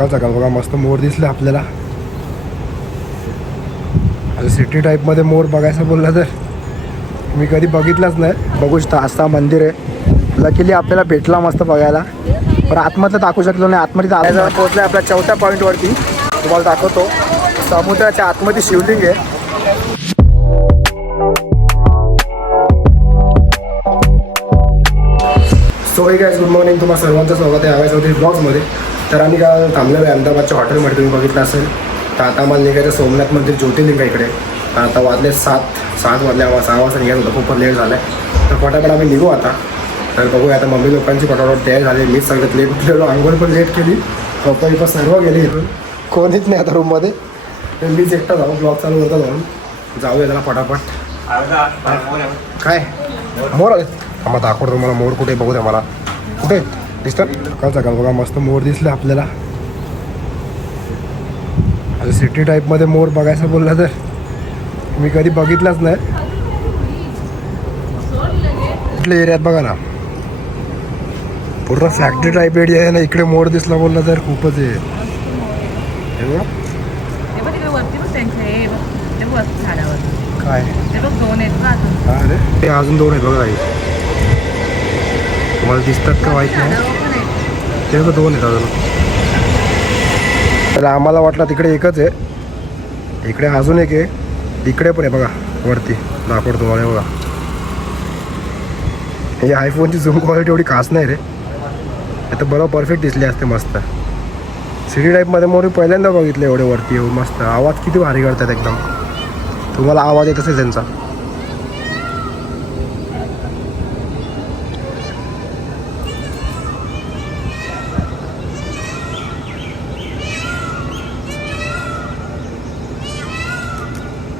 सकाळ सकाळ बघा मस्त मोर दिसले आपल्याला. आता सिटी टाईपमध्ये मोर बघायचं बोललं तर. मी कधी बघितलंच नाही. बघू शकता असा मंदिर आहे. लकीली आपल्याला भेटला मस्त बघायला. पण आतमधलं दाखवू शकलो नाही. आतमध्ये आल्याजवळ पोहोचलं आपल्या चौथ्या पॉईंटवरती तुम्हाला दाखवतो. समुद्राच्या आतमध्ये शिवलिंग आहे. सो हे काय गुड मॉर्निंग तुम्हाला सर्वांचं स्वागत आहे आवाज होती ब्लॉग्समध्ये तर आम्ही का थांबलेलो आहे. अहमदाबादच्या हॉटेलमध्ये तुम्ही बघितलं असेल. तर आता आम्हाला निघायचं सोमनाथ मंदिर ज्योतिर्लिंग इकडे. आता वाजले सात सात वाजले आम्हाला सहा वाजता निघायचं होतं. खूपच लेट झालं आहे तर फटाफट आम्ही निघू आता. तर बघूया आता मम्मी लोकांची फटाफट तयार झाली. मीच सगळ्यात लेट उठलेलो अंघोळ पण लेट केली. पप्पा पण सर्व गेले इथून. कोणीच नाही आता रूममध्ये तर मीच एकटा जाऊ ब्लॉग चालू होता जाऊन. जाऊया त्याला फटाफट. काय? मोर आले. आम्हाला दाखवतो तुम्हाला. मोर कुठे बघू द्या मला. कुठे दिसतात? काल सकाळ बघा मस्त मोर दिसले आपल्याला. आता सिटी टाईपमध्ये मोर बघायचं बोललं तर. मी कधी बघितलंच नाही. कुठल्या एरियात बघा ना. पूर्ण फॅक्टरी टाईप एरिया आहे ना इकडे मोर दिसला बोललं तर खूपच आहे. काय? अरे ते अजून दोन आहेत बघा तुम्हाला दिसतात का माहीत नाही? ते दोन आहेत अजून तर आम्हाला वाटलं तिकडे एकच आहे. इकडे अजून एक आहे. इकडे पण आहे बघा वरती. दाखवतो तुम्हाला बघा. हे आयफोनची झूम क्वालिटी एवढी खास नाही रे. आता बरोबर परफेक्ट दिसली असते मस्त. सिटी टाईपमध्ये मोरी पहिल्यांदा बघितलं एवढे वरती येऊ मस्त. आवाज किती भारी करतात एकदम. तुम्हाला आवाज येत असेल त्यांचा.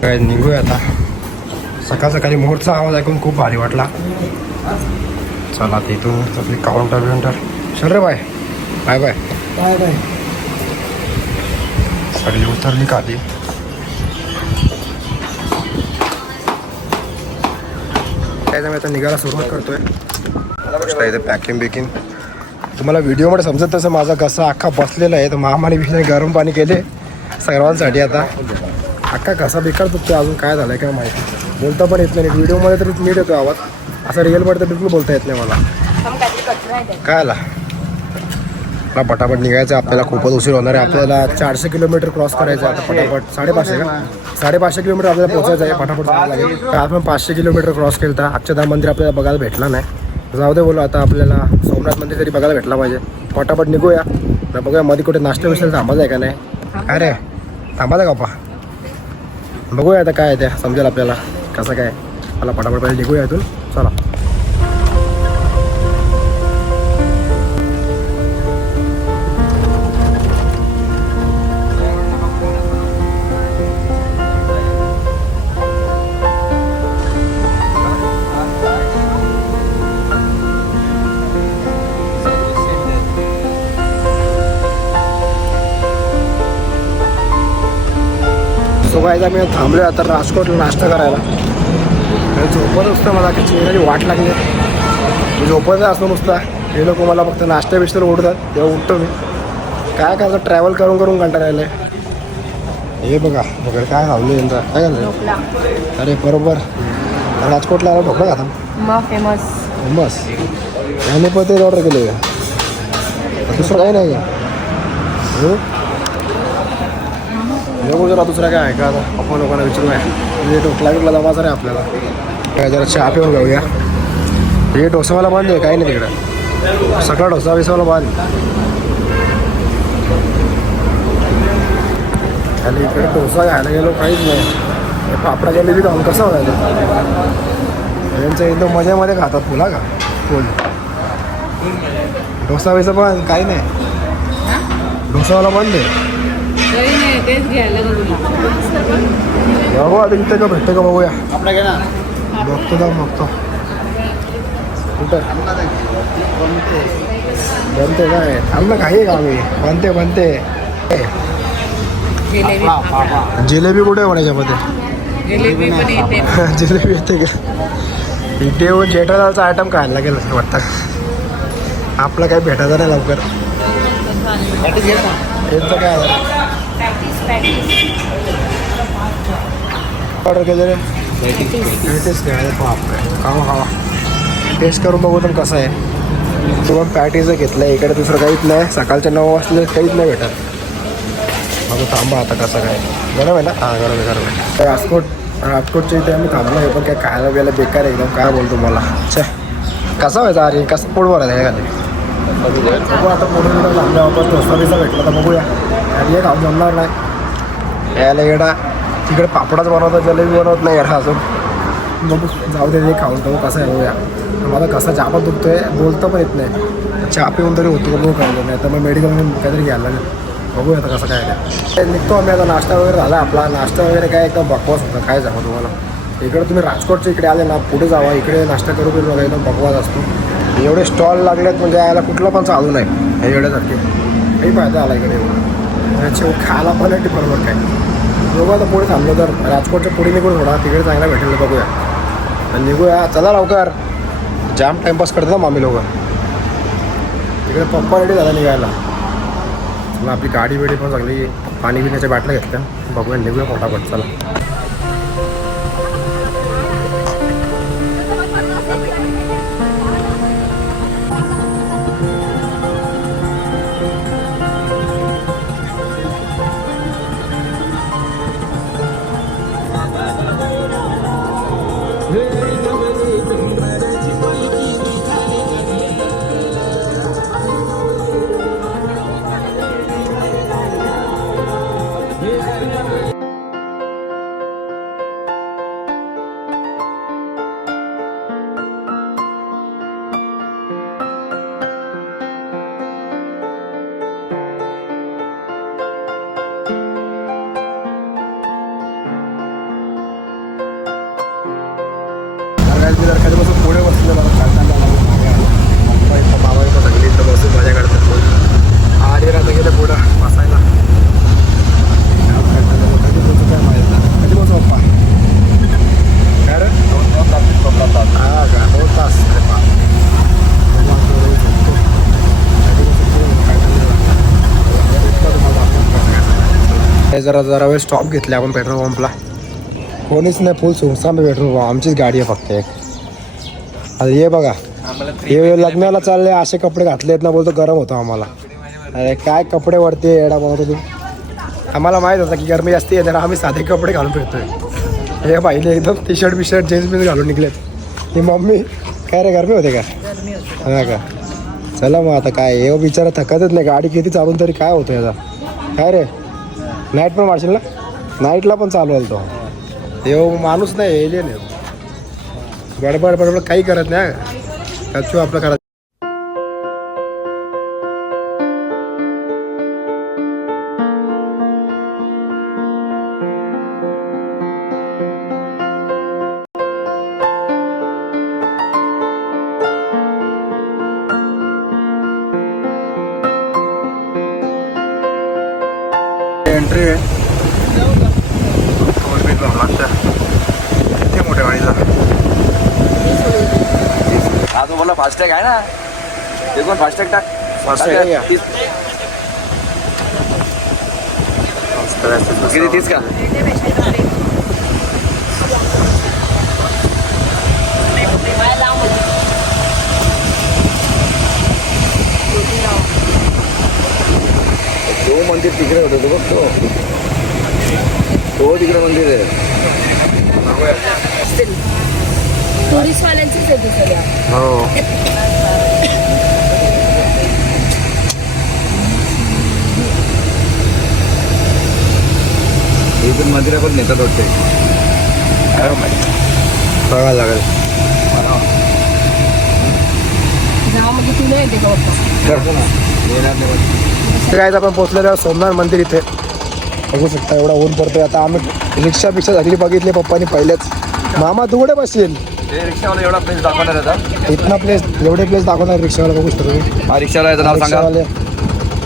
काय निघूया आता. सकाळ सकाळी मोरचा आवाज ऐकून खूप भारी वाटला. चला तिथून आपली काउंटर बिउंटर. चल रे bye. Bye bye. Bye bye. सगळी उतरली खाली काय मी आता निघायला सुरुवात करतोय. गोष्ट आहे पॅकिंग बिकिंग. तुम्हाला व्हिडिओमध्ये समजत तसं माझा कसा अख्खा बसलेला आहे. तर महामारी विषयाने गरम पाणी केले सर्वांसाठी आता. अख्खा कसा बेकार तुटतो अजून काय झालं काय माहिती. बोलता पण येत नाही. व्हिडिओमध्ये तरी नीट येतो आवाज. असा मध्ये तर बिलकुल बोलता येत नाही मला. काय आला? मला पटापट निघायचं. आहे. आपल्याला खूपच उशीर होणार आहे. आपल्याला चारशे किलोमीटर क्रॉस करायचं आहे आता पटापट. साडेपाचशे का? साडेपाचशे किलोमीटर आपल्याला पोहोचायचं आहे. पटापट लागेल. तर आपण पाचशे किलोमीटर क्रॉस केलं तर अक्षरधाम मंदिर आपल्याला बघायला भेटला नाही. जाऊ दे बोलू. आता आपल्याला सोमनाथ मंदिर तरी बघायला भेटला पाहिजे. पटापट निघूया. तर बघूया मध्ये कुठे नाश्ता विषय थांबायचं आहे का नाही? काय रे थांबायचं का पा बघूया आता काय आहे त्या. समजेल आपल्याला कसं काय मला पटापट पहिले निघूया इथून. सो काय आम्ही थांबलो आता राजकोटला नाश्ता करायला. झोपत असतं मला की चेहऱ्याची वाट लागली. मी झोपत असतो नुसता. हे लोक मला फक्त नाश्ता बिस्तर ओढतात. तेव्हा उठतो मी. काय करायचं ट्रॅव्हल करून करून कंटाळा आलाय हे बघा वगैरे काय लावलं यांचा? काय झालं अरे बरोबर. राजकोटला आला ढोकळा खाता फेमस. बस याने पण तेच ऑर्डर केले का दुसरं काही नाही. का बघू जरा दुसरा काय आहे का आता. आपण लोकांना विचारूया. म्हणजे ढोकला बिकला जमाचा रे आपल्याला. काय जरा चहा पिऊन घेऊया हे डोसावाला बंद आहे काही नाही तिकडं. सगळा डोसा बिसावाला बंद आणि इकडे डोसा घ्यायला गेलो काहीच नाही. पापडा गेलेली जाऊन कसं व्हायचं यांचं एकदम मजामध्ये खातात फुला का? फुल डोसा बिसा पण काही नाही. डोसावाला बंद आहे. नाही. तेच घ्यायला बघू आता इथे का भेटतं का बघूया. बघतो का बघतो. कुठं? बनते काय? ना काही का आम्ही? बनते बनते. जिलेबी जिलेबी कुठे आहे याच्यामध्ये जिलेबी पण येते जिलेबी येते का इथे येऊन जेठालालचा आयटम खायला लागेल असं वाटतं. आपलं काही भेटायचं नाही लवकर. काय? ऑर्डर केलेले रे टेस्ट अरे खावा खावा टेस्ट करून बघू तर कसं आहे. तू पण पॅटीचं घेतलं आहे इकडे दुसरं काहीच नाही सकाळच्या नऊ वाजले काहीच नाही भेटत. मग थांबा आता कसं काय. गरम आहे ना? हां गरम आहे गरम आहे. राजकोट राजकोटच्या इथे आम्ही थांबलो आहे. पण काय खायला गेलं बेकार आहे एकदम काय बोलतो मला. अच्छा कसा व्हायचा अरे कसं पोटवर आहे खाली? बघू आता पुढे पुढे थांबल्या वापस रस्ता बिसा भेटला तर बघूया. आणि हे खाऊन जमणार नाही. यायला येडा. तिकडे पापडाच बनवतात जलेबी बनवत नाही येडा अजून. बघू जाऊ दे खाऊन तो कसं येऊया मला कसा चापा दुखतोय बोलता पण येत नाही. चाप येऊन तरी होतो बघू काय नाही. तर मग मेडिकलमध्ये काहीतरी घ्यायला लागेल. बघूया आता कसं काय काय निघतो आम्ही आता नाश्ता वगैरे झाला आपला. नाश्ता वगैरे काय एकदम बकवास होता काय सांगू तुम्हाला. इकडे तुम्ही राजकोटच्या इकडे आले ना पुढे जावा. इकडे नाश्ता करू करू बघा एकदम बकवास असतो. एवढे स्टॉल लागलेत म्हणजे यायला कुठलं पण चालू नाही. एवढ्यासारखे काही फायदा आला इकडे एवढा. त्याचे खायला पण आहे बरोबर काय. बघू आता पुढे थांबलो तर. राजकोटच्या पुढे निघून थोडा तिकडे चांगला भेटेल बघूया. आणि निघूया. चला लवकर. जाम टाईमपास करतो ना मामी लोक. तिकडे पप्पा रेडी झाला निघायला. चला आपली गाडी बिडी पण चांगली पाणी पिण्याच्या बाटल्या घेतल्या. बघूया निघूया फटाफट. चला. जर कधी बसून पुढे बसलं मला काढताना पप्पा इथं बाबा इथं सगळी इथं बसून माझ्याकडचं काढतात आणि राहता गेलं पुढं बसायला. कधी बसू काय माहीत नाही कधी बसू पप्पा काय रे दोन दोन तास हा का दोन तास अरे हे जरा जरा वेळ स्टॉप घेतला आपण पेट्रोल पंपला कोणीच नाही फुल सुनसान पेट्रोल पंप आमचीच गाडी आहे फक्त एक. आता ये बघा. हे लग्नाला चालले असे कपडे घातले आहेत ना बोलतो गरम होतो आम्हाला. अरे काय कपडे वरती येडा बनवतो तू? आम्हाला माहीत होतं की गरमी जास्ती आहे तर आम्ही साधे कपडे घालून फिरतोय. हे पाहिले एकदम टी शर्ट बी शर्ट जीन्स बीन्स घालून निघलेत. ही मम्मी काय रे गरमी होते का? हा का? चला मग आता काय हे बिचारा थकतच नाही गाडी किती चालून तरी काय होतं याचा काय रे? नाईट पण मारशील ना? नाईटला पण चालू आहे तो. देव माणूस नाही एलियन आहे. गडबड बडबड काही करत नाही. कच्चू आपलं करत फास्टॅग टाक. फास्टॅग आहे. किती तीस का. तो मंदिर तिकडे होतं तो बघ तो। तो तिकडे मंदिर आहे टुरिस्टवाल्यांचीच येते सगळ्या हो. इथून मंदिरा पण नेतात वाटते बघायला लागेल. ते काय आपण पोहोचलेलो आहे सोमनाथ मंदिर इथे. बघू शकता एवढा ऊन पडतोय. आता आम्ही रिक्षा पिक्षा सगळी बघितली पप्पानी पहिलेच. मामा तू कुठे बसशील? ते रिक्षावाला एवढा प्लेस दाखवणार आता. इथना प्लेस एवढे प्लेस दाखवणार रिक्षावाला बघू शकतो हा रिक्षावाला याचं नाव सांगा. रिक्षावाले.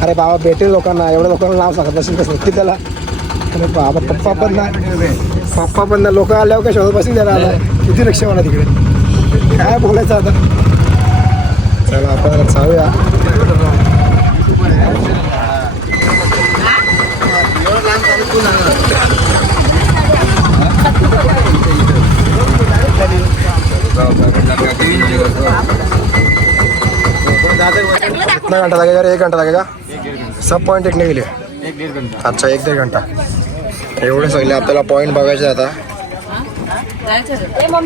अरे बाबा भेटेल लोकांना. एवढ्या लोकांना नाव सांगत असेल कसं? त्याला? अरे बाबा पप्पा पण ना पप्पा पण ना लोक आल्यावर काय शोधत बसेल त्याला आला? किती रिक्षावाला तिकडे? काय बोलायचं आता? चला आपण जाऊया कितना घंटा लगेगा एक घंटा लगेगा सब पॉईंट एक डेढ़ घंटा. अच्छा एक दीड घंटा. एवढे सगळे आपल्याला पॉईंट बघायचे आता.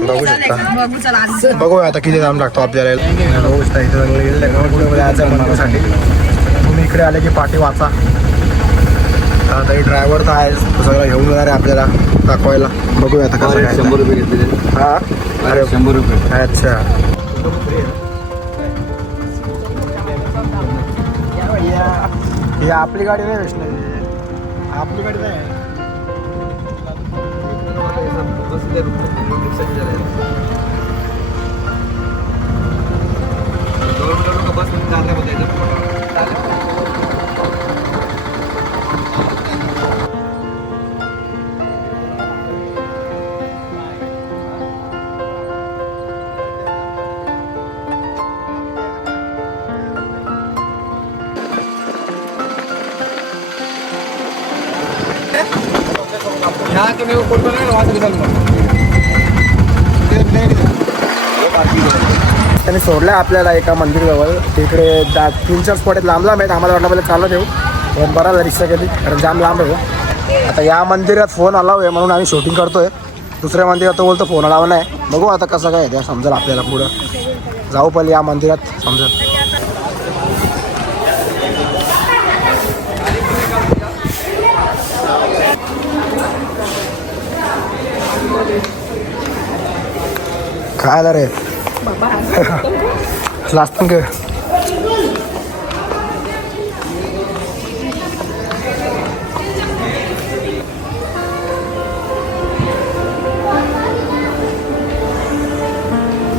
बघू शकता. बघूया आता किती टाइम लागतो आपल्याला. तुम्ही इकडे आले की पाठी वाचा. आता हे ड्रायव्हर तर आहे सगळं घेऊन जाणार आहे आपल्याला दाखवायला. बघूया आता कसं काय शंभर रुपये घेतले हा? अरे शंभर रुपये. अच्छा. ही आपली गाडी नाही वैष्णवी आपली गाडी नाही. बस त्यांनी सोडलं आपल्याला एका मंदिराजवळ. तिकडे दा तीन चार स्पॉट आहेत लांब लांब आहेत. आम्हाला वाटलं पहिले चालत येऊ पण बरा झाला रिक्षा केली कारण जाम लांब आहे. आता या मंदिरात फोन अलाव आहे म्हणून आम्ही शूटिंग करतोय. दुसऱ्या मंदिरात बोलतो फोन अलाव नाही. बघू आता कसं काय द्या समजेल आपल्याला पुढं. जाऊ पहिले या मंदिरात समजेल. काय रे? लास्ट पण घे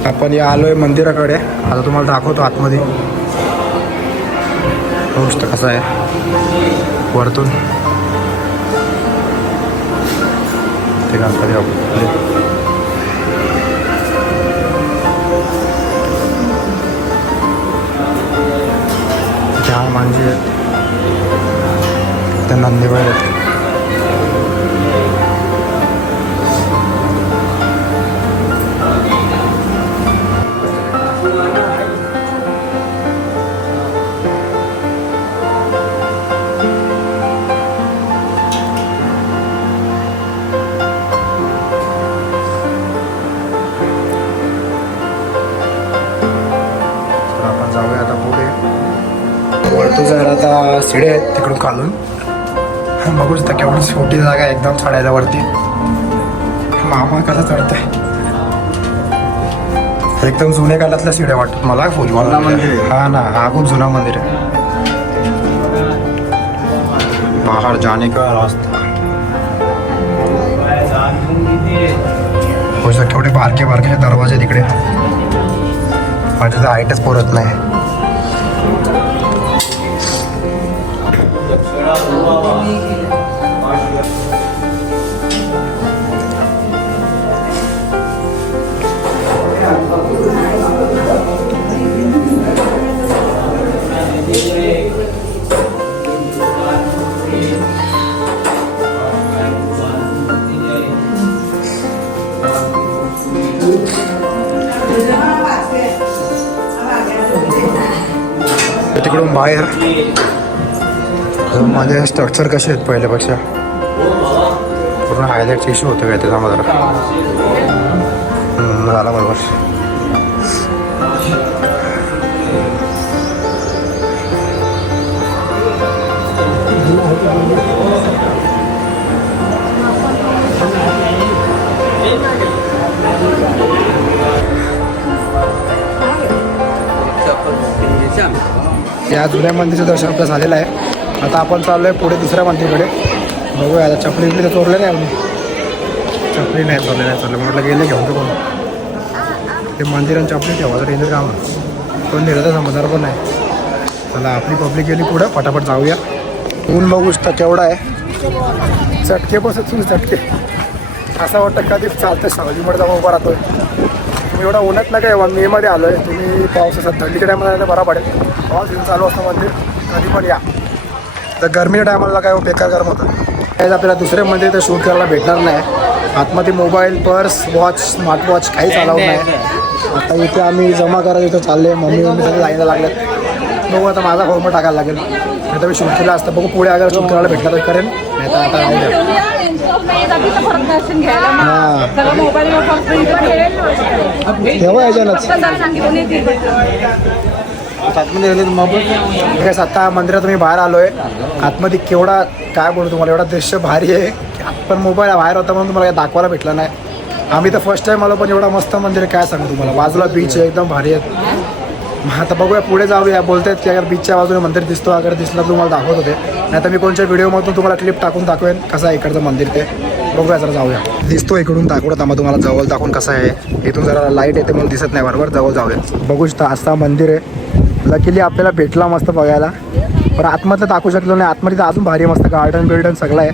आपण या आलोय मंदिराकडे. आता तुम्हाला दाखवतो आतमध्ये. गोष्ट कसं आहे. वरतून. ते गणपती बाप्पा. त्या म्हणजे त्या नंदीबाई आहेत आता शिडे आहेत तिकडून खालून बघू शकता केवढी छोटी जागा एकदम चढायला वरती. मामा कसं चढतंय? एकदम जुन्या काळातल्या शिड्या वाटतात मला फुल. हा ना हा खूप जुना मंदिर आहे. बाहेर जाने का रास्ता? हो शकता केवढे बारके बारके दरवाजे तिकडे. माझ्या हाईटच पुरत नाही. तिकडून बाहेर मध्ये स्ट्रक्चर कसे आहेत पहिल्यापेक्षा? पूर्ण हायलाईटचे इश्यू होतो काय त्याच्यामध्ये जरा. झाला बरोबर. या जुन्या मंदिराचं दर्शन आपलं झालेलं आहे. आता आपण चाललो आहे पुढे दुसऱ्या मंदिराकडे बघूया आता चपली इकडे तर चोरले नाही आम्ही चपली नाही चोरले नाही चोरले. म्हटलं गेले घेऊन तो कोण? ते मंदिर आणि चपली ठेवा तर येणार काम. कोण नेलं तर समजणार पण नाही. चला आपली पब्लिक गेली पुढं. पटापट जाऊया. ऊन बघू शकता केवढा आहे. चटके बसत तुम्ही चटके. असं वाटतं कधी चालतं शिवाजीमध्ये जाऊन उभा राहतोय. तुम्ही एवढा उन्हात ना काय मेमध्ये आलो आहे तुम्ही असं थंडीच्या टायमाला तर बरा पडेल पाऊस येऊन चालू असतं मंदिर कधी पण या. तर गरमीच्या टायमाला काय हो, बेकार गरम होतं. काहीच आपल्याला मंदिर तर शूट करायला भेटणार नाही. आतमध्ये mobile purse watch smart watch काहीच अलाउड नाही आता इथे आम्ही जमा करायला इथं चालले मम्मी मम्मी सगळे लाईनला लागलेत. बघू आता माझा फॉर्म टाकायला लागेल. नाही तर मी शूट केला असतं. बघू पुढे अगर शूट करायला भेटला तर करेन. नाही तर आता हा. तेव्हा याच्यानंच काय आता मंदिरात मी बाहेर आलोय. आतमध्ये केवढा काय बोलू तुम्हाला एवढा दृश्य भारी आहे. पण मोबाईल बाहेर होता म्हणून तुम्हाला काय दाखवायला भेटला नाही. आम्ही तर फर्स्ट टाइम आलो पण एवढा मस्त मंदिर काय सांगू तुम्हाला. बाजूला बीच आहे एकदम भारी आहे. आता बघूया पुढे जाऊया. बोलतायत की अगर बीचच्या बाजूने मंदिर दिसतो अगर दिसला तुम्हाला दाखवत होते. नाही तर मी कोणत्या व्हिडिओमधून तुम्हाला क्लिप टाकून दाखवेन कसं आहे इकडचं मंदिर ते. बघूया जरा जाऊया. दिसतो इकडून दाखवत आम्हाला तुम्हाला जवळ दाखवून कसं आहे. इथून जरा लाइट येते म्हणून दिसत नाही बरोबर? जवळ जाऊया. बघू शकता असा मंदिर आहे. लकीली आपल्याला भेटला मस्त बघायला. पण आतमधलं दाखवू शकलो नाही. आतमध्ये तर अजून भारी मस्त गार्डन बिल्डन सगळं आहे.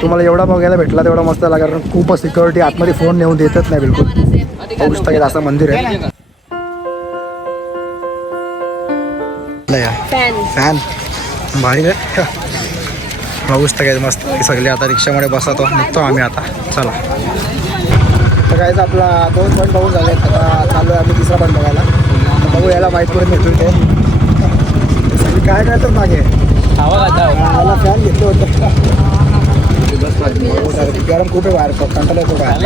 तुम्हाला एवढा बघायला भेटला तेवढा मस्त आला कारण खूप सिक्युरिटी आतमध्ये फोन नेऊन देतच नाही बिलकुल. बघू शकता की असं मंदिर आहे. फॅन भारी आहे. बघू शकता काय मस्त की सगळे आता रिक्षामध्ये बसतो. निघतो आम्ही आता. चला. तर कायच आपला दोन पण बघून झाले. आता चालू आहे आम्ही तिसरा पण बघायला. बघू याला माहीत करून घेतो ते सगळी काय काय तर मागे. मला फॅन घेतलं होतं. हो, गरम खूप आहे बाहेर. कंटाळा येतो बाहेर.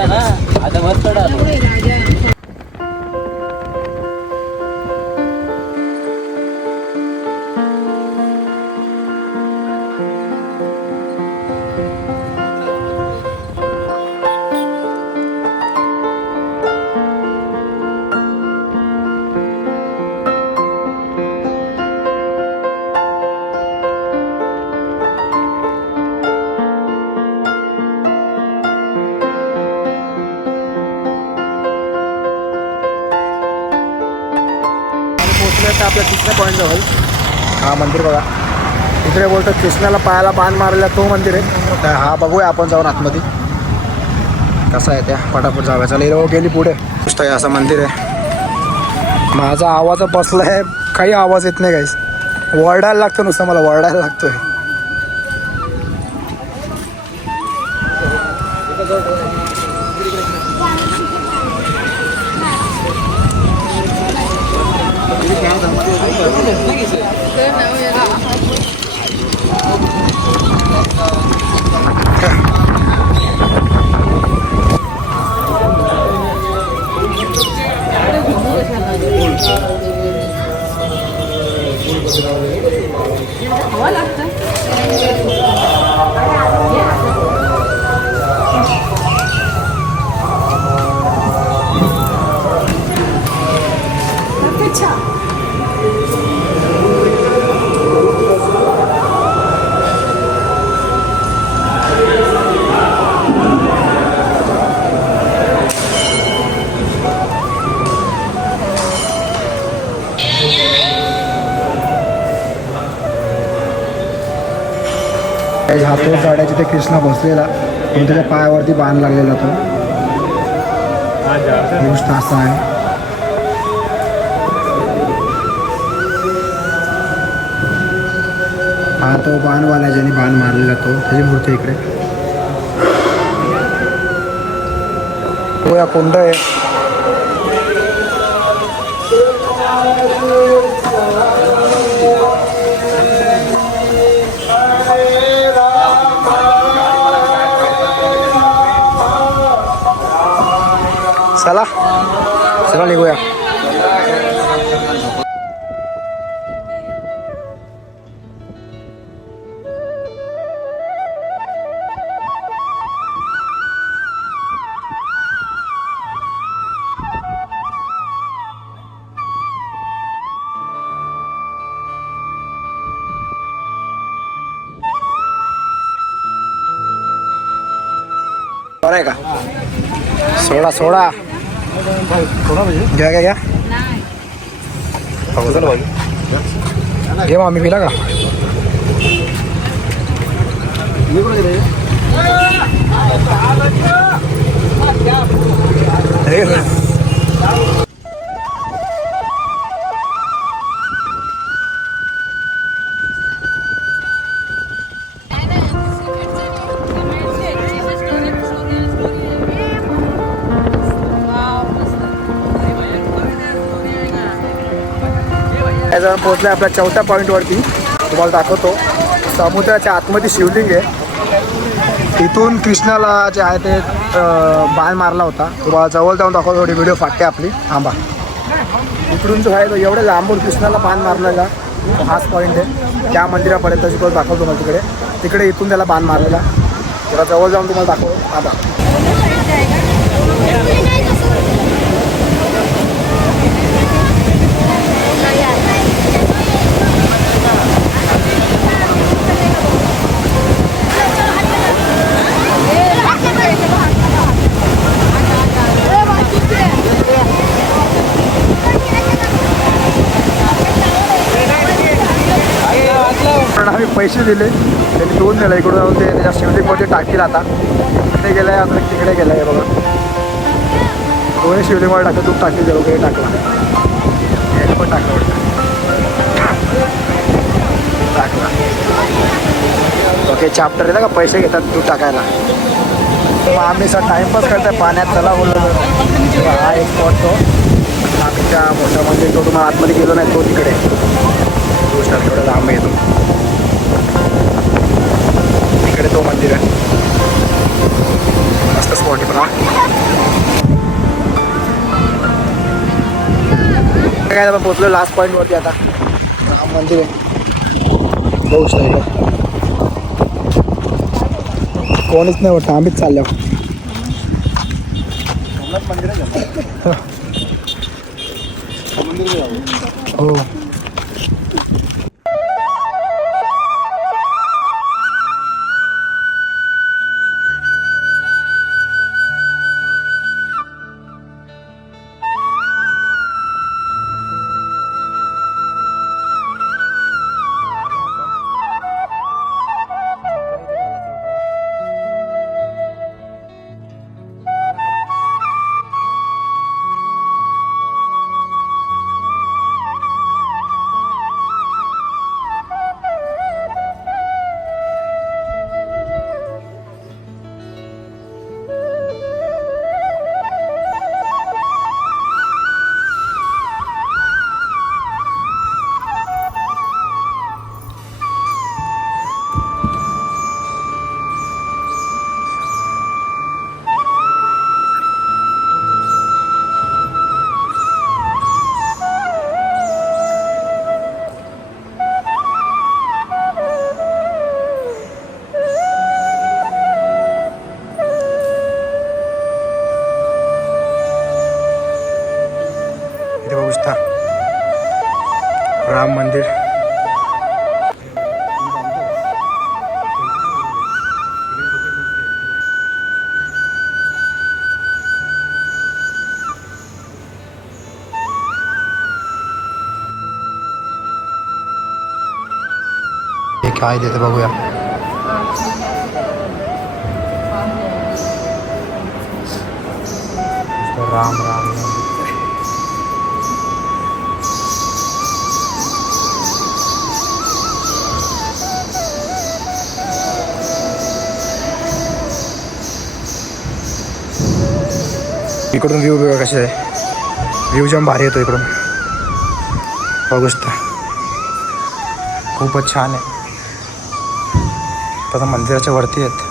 कृष्णा आपल्या पॉईंट जवळ. हा मंदिर बघा. इकडे बोलतो कृष्णाला पायाला बाण मारलेला तो मंदिर आहे. तर हा बघूया आपण जाऊन आतमध्ये. कसं आहे त्या? पटापट जाऊया. चला हिरो गेली पुढे. नुसतं आहे असं मंदिर आहे. माझा आवाज बसला आहे काही आवाज येत नाही काहीच वरडायला लागतो नुसतं मला वरडायला लागतोय. हातोर गाड्या ते कृष्णा बसलेला पण त्याच्या पायावरती बाण लागलेला तो. ही गोष्ट आहे. हा तो बाणवाला ज्याने बाण मारलेला तो त्याची मूर्ती इकडे. तो या कोंड आहे. चला चला निघूया बरं आहे का सोडा सोडा घ्या घ्या घ्या. घे आम्ही पिला का? हे. काय आपल्या चौथ्या पॉईंटवरती तुम्हाला दाखवतो. समुद्राच्या आतमध्ये शिवलिंग आहे. इथून कृष्णाला जे आहे ते बाण मारला होता. तुम्हाला जवळ जाऊन दाखवतो थोडी व्हिडिओ फाटते आपली. थांबा. इकडून जो आहे तो एवढ्या लांबून कृष्णाला बाण मारलेला हाच पॉईंट आहे. त्या मंदिरापर्यंत शिकवत दाखवतो मला तिकडे. तिकडे इथून त्याला बाण मारलेला. थोडा जवळ जाऊन तुम्हाला दाखवतो. थांबा पण आम्ही पैसे दिले. त्यांनी दोन दिला इकडून जाऊन. ते त्याच्या शिवलिंगमध्ये टाकतील आता. तिकडे गेलं आहे अजून तिकडे गेलं आहे बघा. दोन्ही शिवलिंगमध्ये टाकलं तूप टाकली वगैरे टाकला. याने पण टाकलं वाटतं. टाकला. ओके चॅप्टर आहे ना का? पैसे घेतात तू टाकायला. मग आम्ही सर टाइमपास करतोय पाण्यात चला बोललो. हा एक स्पॉट तो. आमच्या मोठ्या मंदिर तो तुम्हाला आतमध्ये गेलो नाही तो तिकडे. गोष्ट थोडं लांब येतो इकडे तो मंदिर आहे. मस्त स्पॉट आहे बघा. काय आपण पोचलो लास्ट पॉईंट वरती आता. राम मंदिर आहे. बघू शकतो कोणीच नाही वाटतं आम्हीच चाललो. हो. काय देतं बघूया. राम राम. इकडून व्ह्यू बघा कसे आहे. व्ह्यू जाम भारी येतो इकडून. बघू खूपच छान आहे. आता मंदिराच्या वरती आहेत.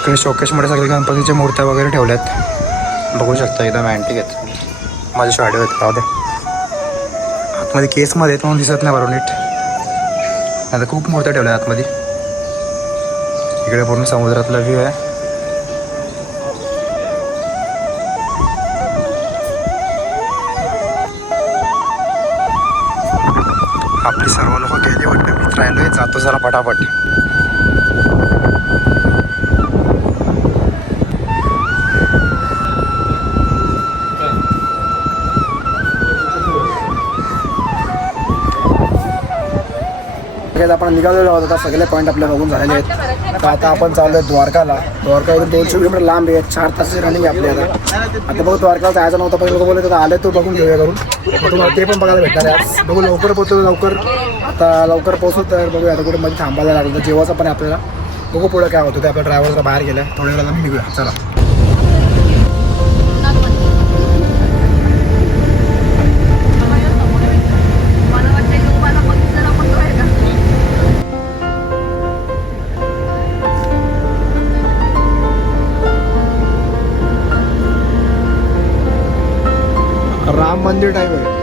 इकडे शोकेशमध्ये सगळे गणपतीच्या मूर्त्या वगैरे ठेवल्यात. बघू शकता एकदम अँटिक आहेत. माझ्या शाडे आहेत राहू दे. आतमध्ये केसमध्ये आहेत म्हणून दिसत नाही बरोबर नीट. आता खूप मूर्त्या ठेवल्या आतमध्ये. इकडे पूर्ण समुद्रातला व्ह्यू आहे. पटापट आपण निघालेलो आहोत आता सगळे पॉईंट आपले बघून झालेले आहेत. आता आता आपण चाललो आहे द्वारकाला. द्वारका इथून दोनशे किलोमीटर लांब आहे चार तासाची रनिंग आहे आपली आता. आता बघू द्वारकाला जायचं नव्हतं पण लोक बोलले तर आले तो बघून घेऊया करून. तुम्हाला ते पण बघायला भेटणार आहे बघू लवकर पोहोचतो लवकर. आता लवकर पोहोचू तर बघूया आता कुठे मध्ये थांबायला लागलं तर जेवायचं पण आपल्याला. बघू पुढं काय होतं ते आपल्या ड्रायव्हरचा बाहेर गेला. थोड्या वेळाला निघूया. चला. राम मंदिर टाईप आहे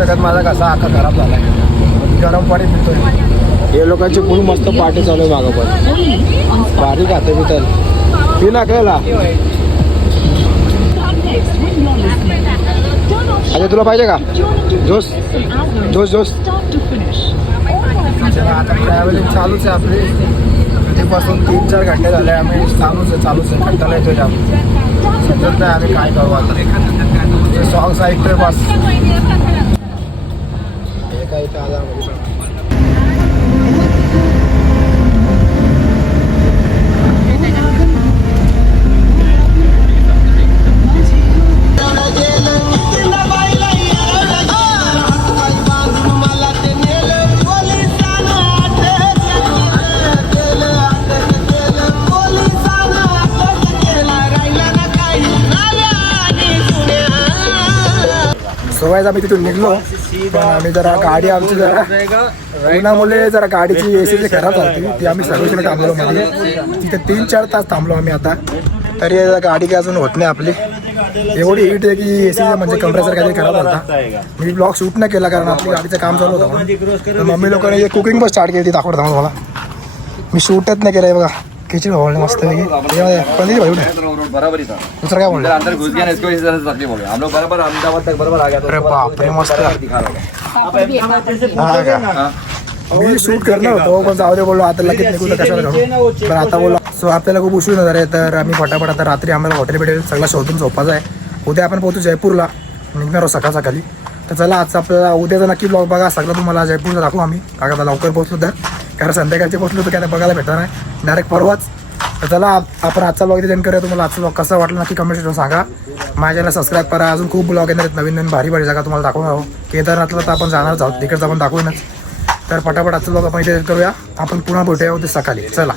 शकत माझा कसा आका खराब झालाय गरम पाणी पितोय. हे लोकांची फुल मस्त पार्टी चालू आहे मागं पण. भारी खाते मी तर पी ना अरे तुला पाहिजे का? जोस जोस जोस ट्रॅव्हलिंग चालूच आहे आपली. तिथपासून तीन चार घंटे झाले आम्ही. चालूच आहे चालूच आहे. कंटाळा येतोय जाम. समजत नाही आम्ही काय करू आता? सॉंग्स ऐकतोय बस. हे काय सवयच आम्ही तिथून निघलो. पण आम्ही जरा गाडी आमची जरा उन्हामुळे जरा गाडीची एसी जी खराब झाली ती आम्ही सर्व्हिसला थांबलो मध्ये तिथे तीन चार तास थांबलो आम्ही आता. तरी गाडी काय अजून होत नाही आपली. एवढी हीट आहे की एसी म्हणजे कंप्रेसर काहीतरी खराब झाला मी ब्लॉग शूट नाही केला कारण आपली गाडीचं काम चालू होतं. तर मम्मी लोकांनी कुकिंग पण स्टार्ट केली ती दाखवत मला. मी शूटच नाही केलं बघा. खिचडी होईल मस्त पनीर भाई बराबर दुसरं काय बोलणार अंदर घुस गया ना इसको इस तरह से तकलीफ हो गया हम लोग बराबर अहमदाबाद तक बराबर आ गया अरे बापरे मस्त दिखा रहा हा मी शूट करणार होतो पण जाऊ दे बोललो आता लगेच निघून कशाला घालू पण आता बोललो सो आपल्याला खूप उशीर होणार आहे तर आम्ही फटाफट आता रात्री आम्हाला हॉटेल बिटेल सगळं शोधून झोपायचं आहे उद्या आपण पोहोचू जयपूरला निघणार आहोत सकाळ सकाळी तर चला आजचा आपल्याला उद्याचा नक्की ब्लॉग बघा सगळं तुम्हाला जयपूरला दाखवू आम्ही आता लवकर पोहोचलो तर कारण संध्याकाळचे पोहोचलो तर काय बघायला भेटणार नाही डायरेक्ट परवाच. तर चला आपण आजचा ब्लॉग इथे करूया. तुम्हाला आजचा ब्लॉग कसा वाटला नक्की कमेंट करून सांगा. माझ्याला सबस्क्राईब करा. अजून खूप ब्लॉग येणार आहेत. नवीन नवीन भारी भारी जागा तुम्हाला दाखवणार आहोत. केदारनाथला तर आपण जाणारच आहोत. तिकडचं आपण दाखवूनच. तर पटापट आजचा ब्लॉग आपण इथे करूया. आपण पुन्हा भेटूया उद्या सकाळी. चला.